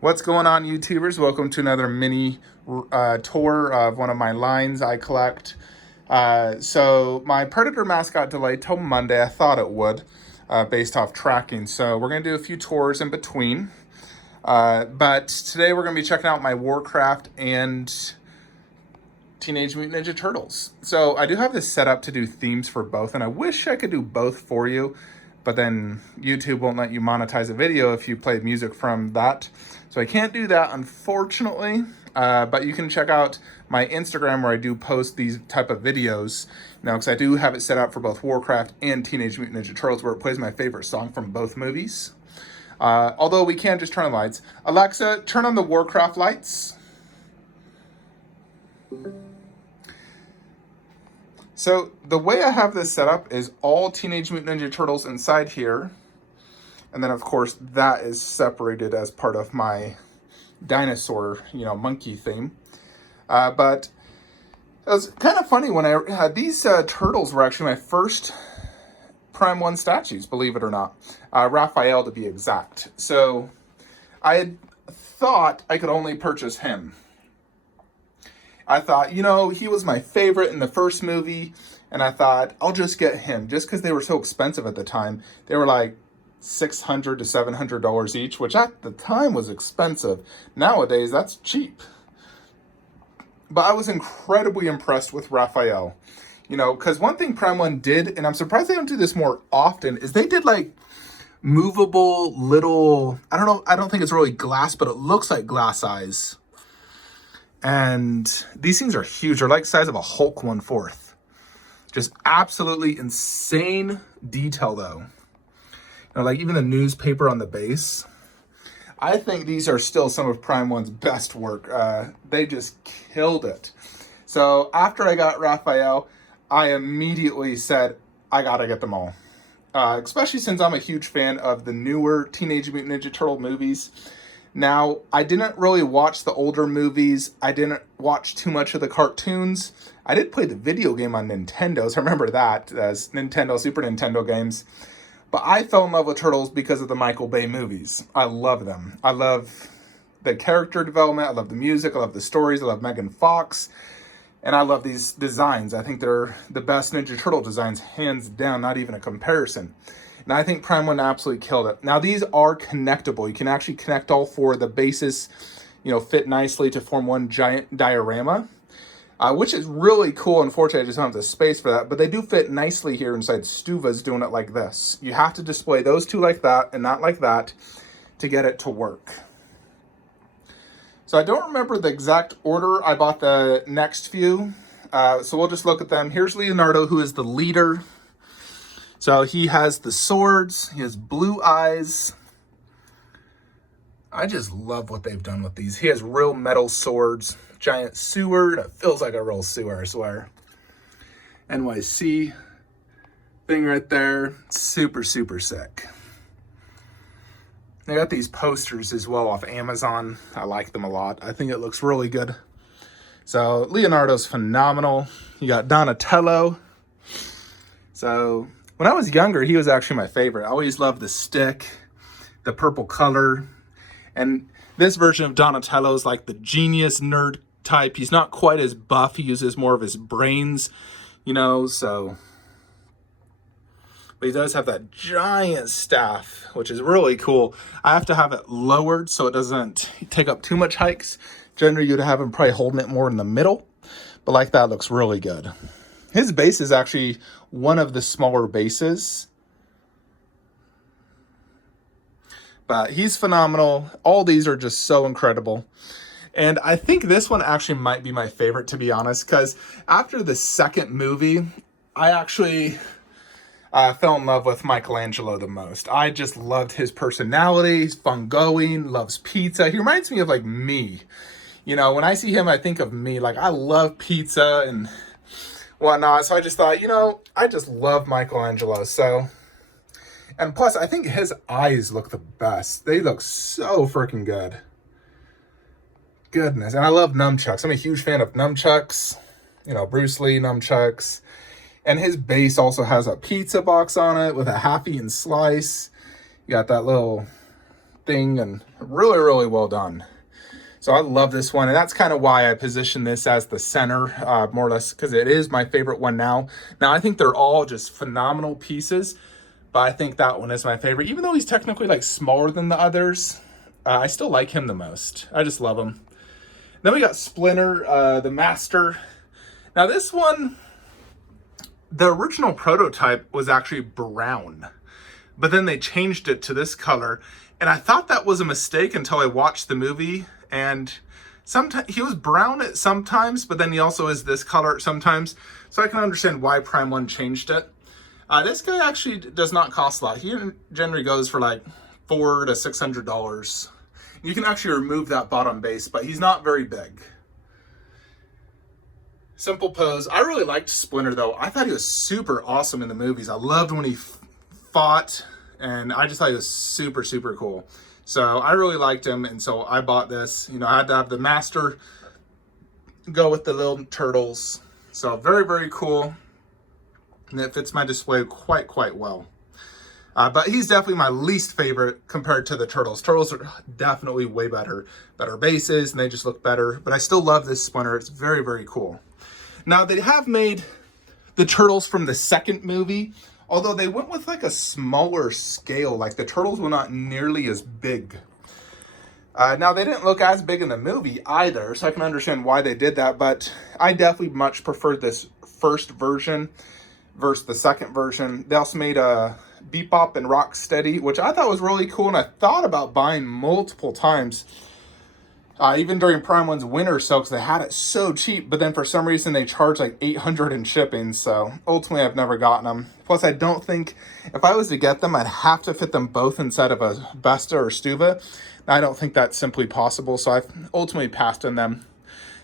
What's going on, YouTubers? Welcome to another mini tour of one of my lines I collect. So my Predator mask got delayed till Monday. I thought it would, based off tracking. So we're going to do a few tours in between. But today we're going to be checking out my Warcraft and Teenage Mutant Ninja Turtles. So I do have this set up to do themes for both, and I wish I could do both for you, but then YouTube won't let you monetize a video if you play music from that. So I can't do that, unfortunately, but you can check out my Instagram where I do post these type of videos, because I do have it set up for both Warcraft and Teenage Mutant Ninja Turtles, where it plays my favorite song from both movies. Although we can just turn on lights. Alexa, turn on the Warcraft lights. So the way I have this set up is all Teenage Mutant Ninja Turtles inside here. And then, of course, that is separated as part of my dinosaur, monkey theme. But it was kind of funny when I had these turtles were actually my first Prime 1 statues, believe it or not. Raphael, to be exact. So I had thought I could only purchase him. I thought, he was my favorite in the first movie, and I thought, I'll just get him, just because they were so expensive at the time. They were like $600 to $700 each, which at the time was expensive. Nowadays, that's cheap. But I was incredibly impressed with Raphael. Because one thing Prime 1 did, and I'm surprised they don't do this more often, is they did like movable little, I don't think it's really glass, but it looks like glass eyes. And these things are huge. They're like the size of a Hulk 1/4. Just absolutely insane detail, though. Like even the newspaper on the base. I think these are still some of Prime 1's best work. They just killed it. So after I got Raphael, I immediately said, I gotta get them all. Especially since I'm a huge fan of the newer Teenage Mutant Ninja Turtle movies. Now, I didn't really watch the older movies. I didn't watch too much of the cartoons. I did play the video game on Nintendo, so I remember that as Nintendo, Super Nintendo games. But I fell in love with Turtles because of the Michael Bay movies. I love them. I love the character development. I love the music. I love the stories. I love Megan Fox. And I love these designs. I think they're the best Ninja Turtle designs, hands down, not even a comparison. And I think Prime 1 absolutely killed it. Now, these are connectable. You can actually connect all four. The bases, fit nicely to form one giant diorama, which is really cool. Unfortunately, I just don't have the space for that. But they do fit nicely here inside Stuva's doing it like this. You have to display those two like that and not like that to get it to work. So I don't remember the exact order I bought the next few. So we'll just look at them. Here's Leonardo, who is the leader. So he has the swords, he has blue eyes. I just love what they've done with these. He has real metal swords, giant sewer, and it feels like a real sewer, I swear. NYC thing right there, super, super sick. They got these posters as well off Amazon. I like them a lot. I think it looks really good. So Leonardo's phenomenal. You got Donatello. So when I was younger, he was actually my favorite. I always loved the stick, the purple color. And this version of Donatello is like the genius nerd type. He's not quite as buff. He uses more of his brains, so. But he does have that giant staff, which is really cool. I have to have it lowered so it doesn't take up too much height. Generally, you'd have him probably holding it more in the middle. But like that looks really good. His base is actually one of the smaller bases. But he's phenomenal. All these are just so incredible. And I think this one actually might be my favorite, to be honest, because after the second movie, I actually fell in love with Michelangelo the most. I just loved his personality. He's fun going, loves pizza. He reminds me of like me. When I see him, I think of me. Like, I love pizza and whatnot. So I just thought, I just love Michelangelo. So, and plus, I think his eyes look the best. They look so freaking good. Goodness. And I love nunchucks. I'm a huge fan of nunchucks. Bruce Lee nunchucks. And his base also has a pizza box on it with a half-eaten slice. You got that little thing, and really, really well done. So I love this one, and that's kind of why I position this as the center, more or less, because it is my favorite one now. Now, I think they're all just phenomenal pieces, but I think that one is my favorite. Even though he's technically like smaller than the others, I still like him the most. I just love him. Then we got Splinter, the Master. Now this one, the original prototype was actually brown, but then they changed it to this color. And I thought that was a mistake until I watched the movie. And sometimes he was brown at sometimes, but then he also is this color sometimes. So I can understand why Prime 1 changed it. This guy actually does not cost a lot. He generally goes for like $400 to $600. You can actually remove that bottom base, but he's not very big. Simple pose. I really liked Splinter though. I thought he was super awesome in the movies. I loved when he fought, and I just thought he was super, super cool. So I really liked him, and so I bought this. You know, I had to have the Master go with the little turtles. So very, very cool. And it fits my display quite well. But he's definitely my least favorite compared to the turtles. Turtles are definitely way better. Better bases, and they just look better. But I still love this Splinter. It's very, very cool. Now, they have made the turtles from the second movie, although they went with like a smaller scale. Like the turtles were not nearly as big. Now, they didn't look as big in the movie either, so I can understand why they did that. But I definitely much preferred this first version versus the second version. They also made a Bebop and Rocksteady, which I thought was really cool, and I thought about buying multiple times. Even during Prime 1's winter sale, because they had it so cheap, but then for some reason they charged like $800 in shipping, so ultimately I've never gotten them. Plus, I don't think, if I was to get them, I'd have to fit them both inside of a Besta or Stuva. I don't think that's simply possible, so I've ultimately passed on them.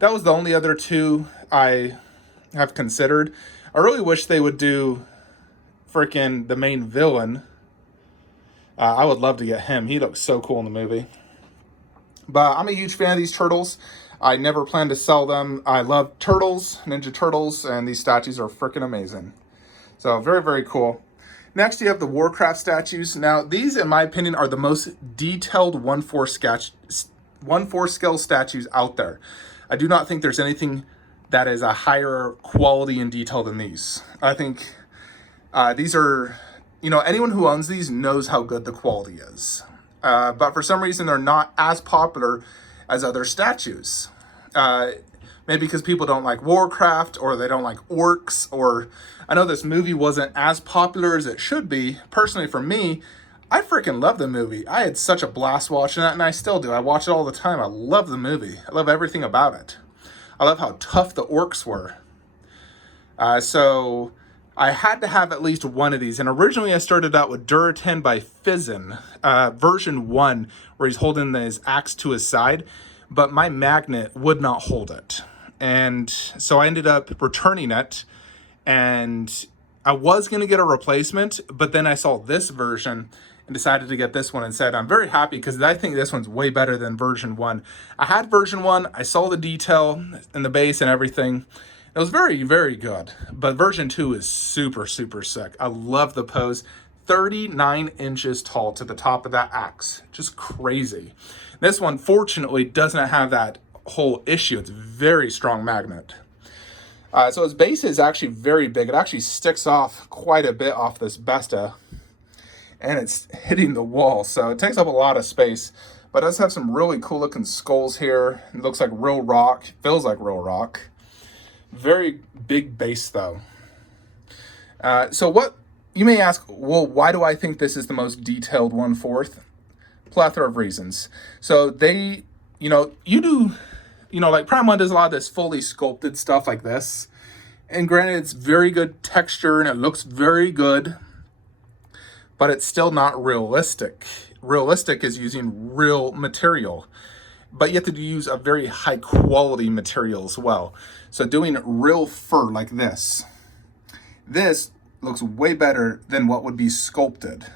That was the only other two I have considered. I really wish they would do freaking the main villain. I would love to get him. He looks so cool in the movie. But I'm a huge fan of these turtles. I never plan to sell them. I love turtles, Ninja Turtles, and these statues are freaking amazing. So very, very cool. Next, you have the Warcraft statues. Now, these, in my opinion, are the most detailed 1/4 scale statues out there. I do not think there's anything that is a higher quality and detail than these. I think these are, you know, anyone who owns these knows how good the quality is. But for some reason, they're not as popular as other statues. Maybe because people don't like Warcraft, or they don't like orcs, or I know this movie wasn't as popular as it should be. Personally, for me, I freaking love the movie. I had such a blast watching that, and I still do. I watch it all the time. I love the movie. I love everything about it. I love how tough the orcs were. So I had to have at least one of these. And originally I started out with Duratan by Fizzin, version 1, where he's holding his axe to his side, but my magnet would not hold it. And so I ended up returning it, and I was going to get a replacement, but then I saw this version and decided to get this one instead. I'm very happy because I think this one's way better than version 1. I had version 1, I saw the detail in the base and everything. It was very, very good, but version 2 is super, super sick. I love the pose. 39 inches tall to the top of that axe. Just crazy. This one, fortunately, doesn't have that whole issue. It's a very strong magnet. So its base is actually very big. It actually sticks off quite a bit off this Besta, and it's hitting the wall, so it takes up a lot of space. But it does have some really cool looking skulls here. It looks like real rock, feels like real rock. Very big base though. So what you may ask, well, why do I think this is the most detailed 1/4? Plethora of reasons. So they, like Prime 1 does a lot of this fully sculpted stuff like this. And granted, it's very good texture and it looks very good, but it's still not realistic. Realistic is using real material, but you have to use a very high quality material as well. So doing real fur like this looks way better than what would be sculpted.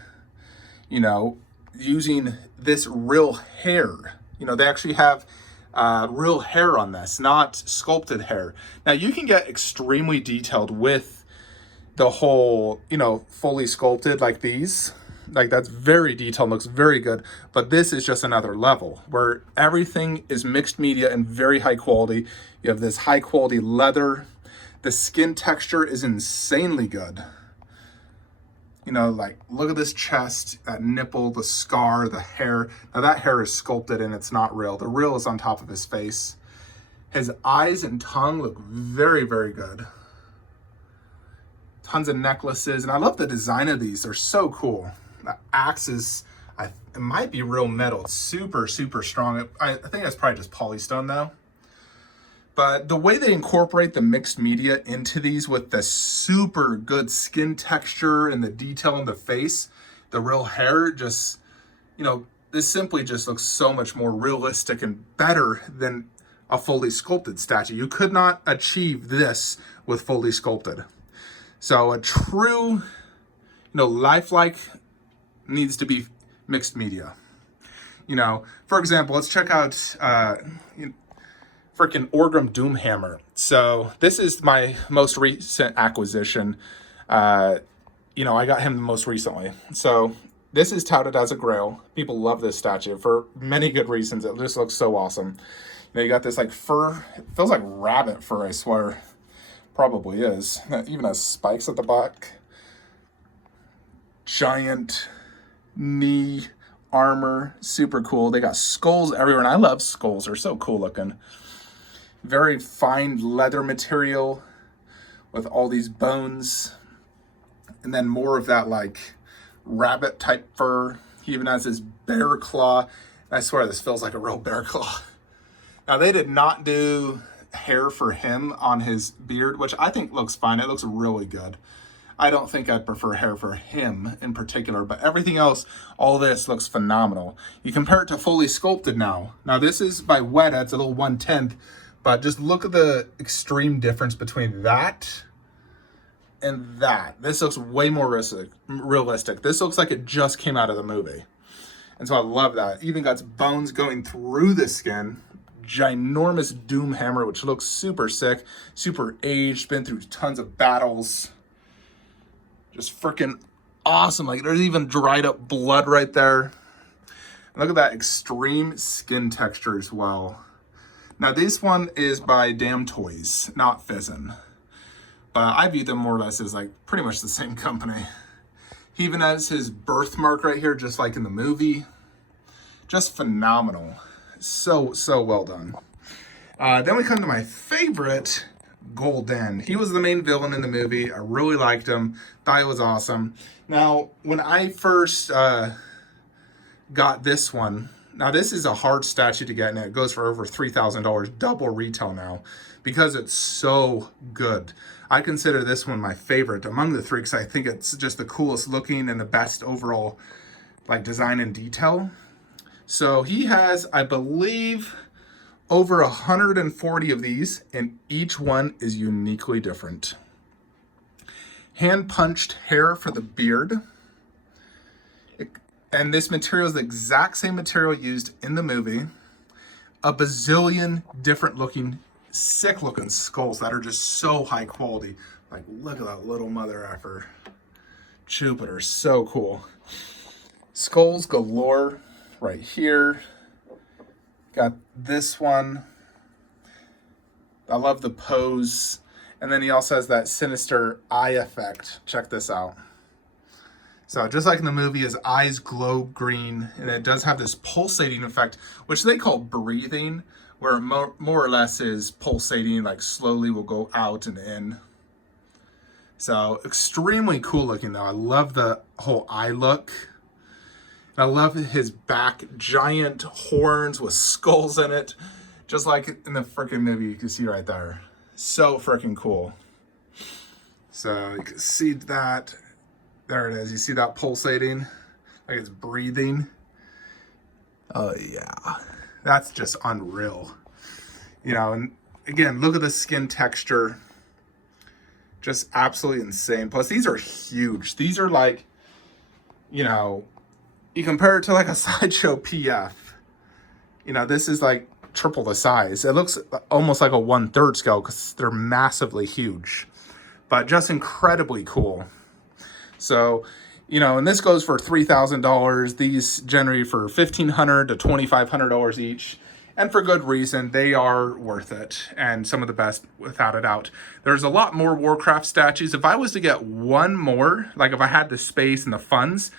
Using this real hair. They actually have real hair on this, not sculpted hair. Now you can get extremely detailed with the whole, fully sculpted like these. Like, that's very detailed, looks very good. But this is just another level where everything is mixed media and very high quality. You have this high quality leather. The skin texture is insanely good. You know, like, look at this chest, that nipple, the scar, the hair. Now, that hair is sculpted and it's not real. The real is on top of his face. His eyes and tongue look very, very good. Tons of necklaces. And I love the design of these. They're so cool. The axe is, it might be real metal. It's super, super strong. I think that's probably just polystone, though. But the way they incorporate the mixed media into these with the super good skin texture and the detail in the face, the real hair, just, you know, this simply just looks so much more realistic and better than a fully sculpted statue. You could not achieve this with fully sculpted. So a true, you know, lifelike needs to be mixed media. You know, for example, let's check out freaking Orgrim Doomhammer. So this is my most recent acquisition. You know, I got him most recently. So this is touted as a grail. People love this statue for many good reasons. It just looks so awesome. You know, you got this like fur. It feels like rabbit fur, I swear. Probably is. It even has spikes at the back. Giant knee armor. Super cool. They got skulls everywhere. And I love skulls. They're so cool looking. Very fine leather material with all these bones. And then more of that like rabbit type fur. He even has his bear claw. I swear this feels like a real bear claw. Now they did not do hair for him on his beard, which I think looks fine. It looks really good. I don't think I'd prefer hair for him in particular, but everything else, all this looks phenomenal. You compare it to fully sculpted now. Now this is by Weta, it's a little 1/10. But just look at the extreme difference between that and that. This looks way more realistic. This looks like it just came out of the movie. And so I love that. Even got bones going through the skin. Ginormous Doomhammer, which looks super sick, super aged, been through tons of battles. Just freaking awesome. Like, there's even dried up blood right there. And look at that extreme skin texture as well. Now, this one is by Damn Toys, not Fizzin'. But I view them more or less as like pretty much the same company. He even has his birthmark right here, just like in the movie. Just phenomenal. So, so well done. Then we come to my favorite, Golden. He was the main villain in the movie. I really liked him. Thought it was awesome. Now, when I first got this one, now this is a hard statue to get, and it goes for over $3,000, double retail now, because it's so good. I consider this one my favorite among the three because I think it's just the coolest looking and the best overall like design and detail. So he has, I believe, over 140 of these, and each one is uniquely different. Hand punched hair for the beard. And this material is the exact same material used in the movie. A bazillion different looking, sick looking skulls that are just so high quality. Like, look at that little mother effer. Jupiter, so cool. Skulls galore right here. Got this one. I love the pose. And then he also has that sinister eye effect. Check this out. So just like in the movie, his eyes glow green, and it does have this pulsating effect, which they call breathing, where it more or less is pulsating, like slowly will go out and in. So extremely cool looking though. I love the whole eye look. And I love his back, giant horns with skulls in it, just like in the freaking movie you can see right there. So freaking cool. So you can see that. There it is. You see that pulsating? Like it's breathing. Oh yeah. That's just unreal. You know, and again, look at the skin texture. Just absolutely insane. Plus these are huge. These are like, you know, you compare it to like a Sideshow PF. You know, this is like triple the size. It looks almost like a 1/3 scale because they're massively huge. But just incredibly cool. So, and this goes for $3,000. These generally for $1,500 to $2,500 each. And for good reason, they are worth it. And some of the best, without a doubt. There's a lot more Warcraft statues. If I was to get one more, like if I had the space and the funds,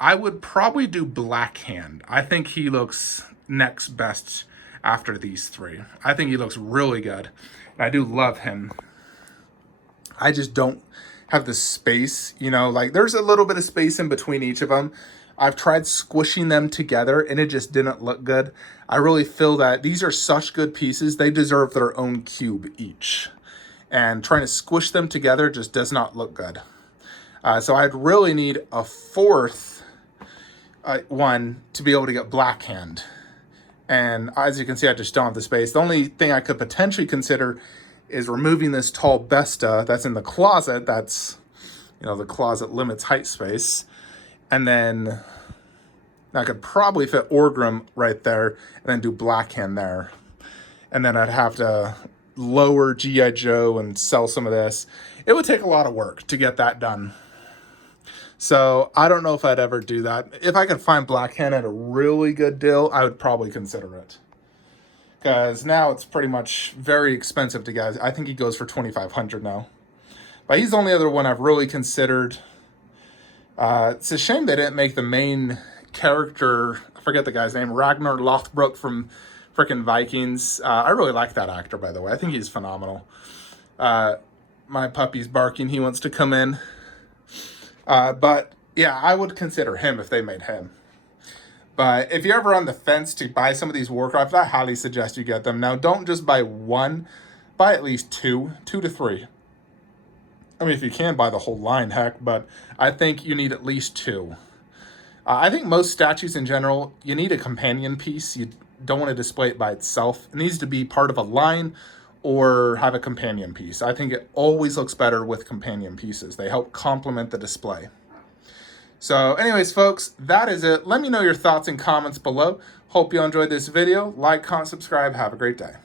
I would probably do Blackhand. I think he looks next best after these three. I think he looks really good. And I do love him. I just don't have the space, like there's a little bit of space in between each of them. I've tried squishing them together and it just didn't look good. I really feel that these are such good pieces. They deserve their own cube each. And trying to squish them together just does not look good. So I'd really need a fourth one to be able to get Blackhand. And as you can see, I just don't have the space. The only thing I could potentially consider is removing this tall Besta that's in the closet. That's, the closet limits height space. And then I could probably fit Orgrim right there and then do Blackhand there. And then I'd have to lower G.I. Joe and sell some of this. It would take a lot of work to get that done. So I don't know if I'd ever do that. If I could find Blackhand at a really good deal, I would probably consider it. Because now it's pretty much very expensive to get. I think he goes for $2,500 now. But he's the only other one I've really considered. It's a shame they didn't make the main character, I forget the guy's name, Ragnar Lothbrok from frickin' Vikings. I really like that actor, by the way. I think he's phenomenal. My puppy's barking. He wants to come in. But yeah, I would consider him if they made him. But if you're ever on the fence to buy some of these Warcraft, I highly suggest you get them. Now, don't just buy one. Buy at least two to three. I mean, if you can, buy the whole line, heck. But I think you need at least two. I think most statues in general, you need a companion piece. You don't want to display it by itself. It needs to be part of a line or have a companion piece. I think it always looks better with companion pieces. They help complement the display. So anyways, folks, that is it. Let me know your thoughts and comments below. Hope you enjoyed this video. Like, comment, subscribe. Have a great day.